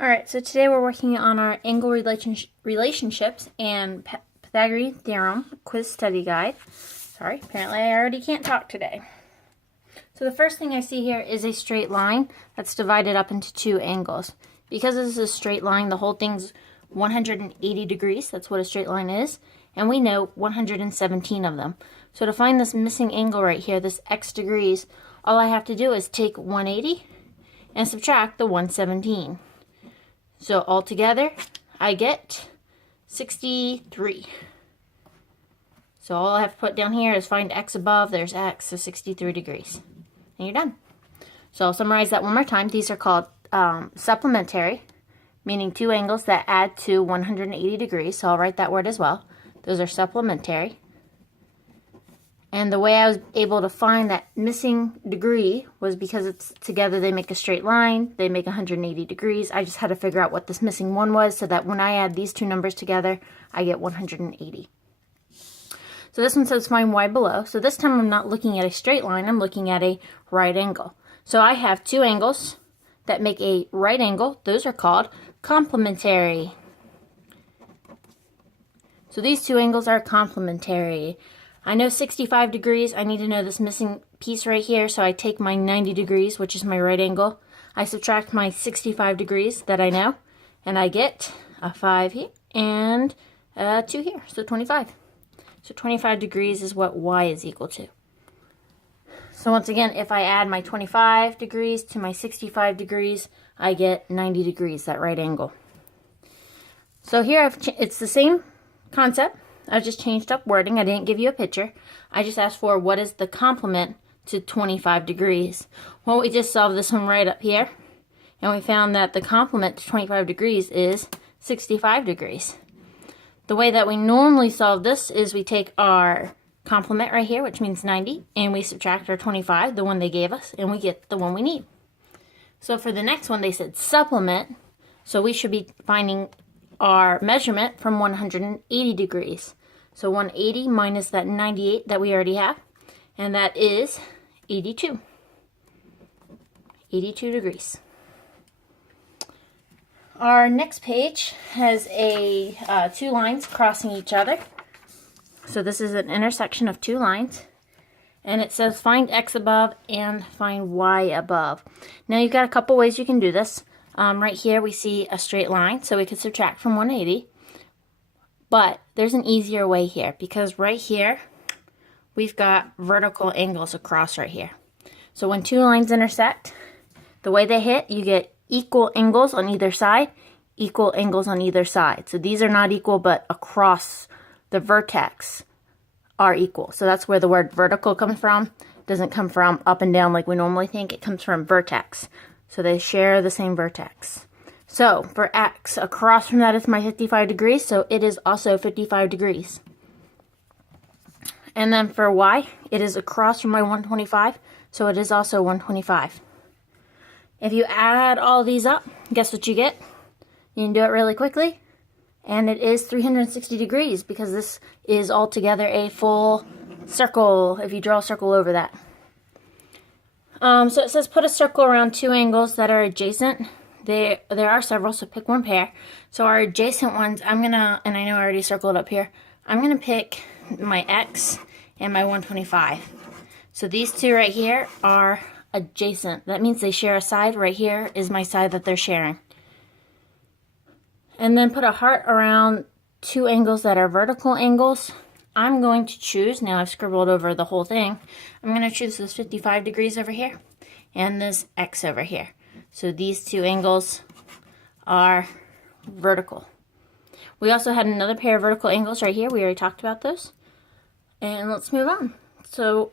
Alright, so today we're working on our angle relationships and Pythagorean theorem quiz study guide. Sorry, apparently I already can't talk today. So the first thing I see here is a straight line that's divided up into two angles. Because this is a straight line, the whole thing's 180 degrees. That's what a straight line is. And we know 117 of them. So to find this missing angle right here, this x degrees, all I have to do is take 180 and subtract the 117. So altogether, I get 63. So all I have to put down here is find x above. There's x, so 63 degrees. And you're done. So I'll summarize that one more time. These are called supplementary, meaning two angles that add to 180 degrees. So I'll write that word as well. Those are supplementary. And the way I was able to find that missing degree was because it's together they make a straight line, they make 180 degrees. I just had to figure out what this missing one was so that when I add these two numbers together, I get 180. So this one says find y below. So this time I'm not looking at a straight line, I'm looking at a right angle. So I have two angles that make a right angle. Those are called complementary. So these two angles are complementary. I know 65 degrees, I need to know this missing piece right here, so I take my 90 degrees, which is my right angle. I subtract my 65 degrees that I know, and I get a 5 here and a 2 here, so 25. So 25 degrees is what y is equal to. So once again, if I add my 25 degrees to my 65 degrees, I get 90 degrees, that right angle. So here it's the same concept. I just changed up wording. I didn't give you a picture. I just asked for what is the complement to 25 degrees. Well, we just solved this one right up here. And we found that the complement to 25 degrees is 65 degrees. The way that we normally solve this is we take our complement right here, which means 90, and we subtract our 25, the one they gave us, and we get the one we need. So for the next one, they said supplement. So we should be finding our measurement from 180 degrees. So 180 minus that 98 that we already have, and that is 82. 82 degrees. Our next page has two lines crossing each other. So this is an intersection of two lines, and it says find x above and find y above. Now you've got a couple ways you can do this. Right here we see a straight line, so we could subtract from 180. But there's an easier way here, because right here we've got vertical angles across right here. So when two lines intersect, the way they hit, you get equal angles on either side, equal angles on either side. So these are not equal, but across the vertex are equal. So that's where the word vertical comes from. It doesn't come from up and down like we normally think. It comes from vertex. So they share the same vertex. So for x, across from that is my 55 degrees, so it is also 55 degrees. And then for y, it is across from my 125, so it is also 125. If you add all these up, guess what you get? You can do it really quickly, and it is 360 degrees, because this is altogether a full circle, if you draw a circle over that. So it says put a circle around two angles that are adjacent. There are several, so pick one pair. So our adjacent ones, and I know I already circled up here, I'm going to pick my x and my 125. So these two right here are adjacent. That means they share a side. Right here is my side that they're sharing. And then put a heart around two angles that are vertical angles. I'm going to choose, now I've scribbled over the whole thing, I'm going to choose this 55 degrees over here and this x over here. So these two angles are vertical. We also had another pair of vertical angles right here. We already talked about those. And let's move on. So